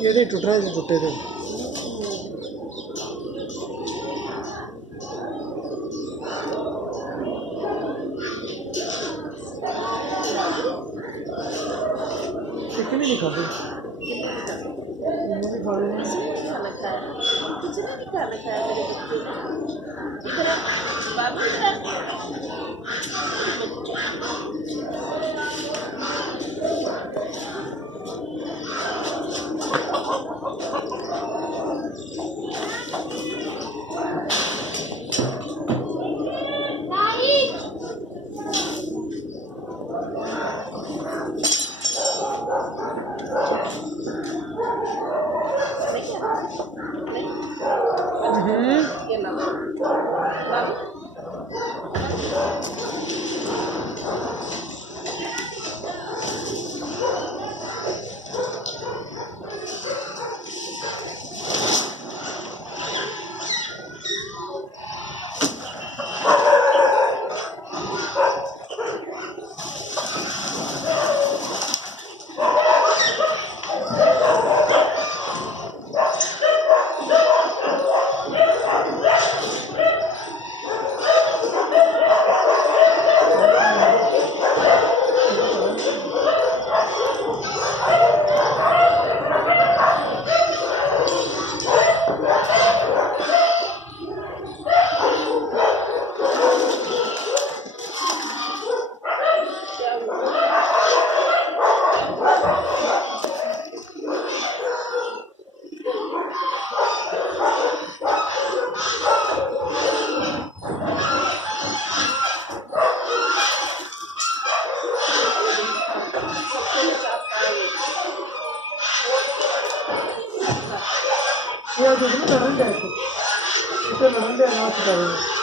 ये नहीं टूट रहा है, टूटे थे। चिकन नहीं खाते, नहीं खा रहे हैं। खाना खाया, कुछ नहीं खाना खाया मेरे बच्चे ने। इधर बाबू इधर ये जो है ना नरंडे है, इसे नरंडे अनाज करेंगे।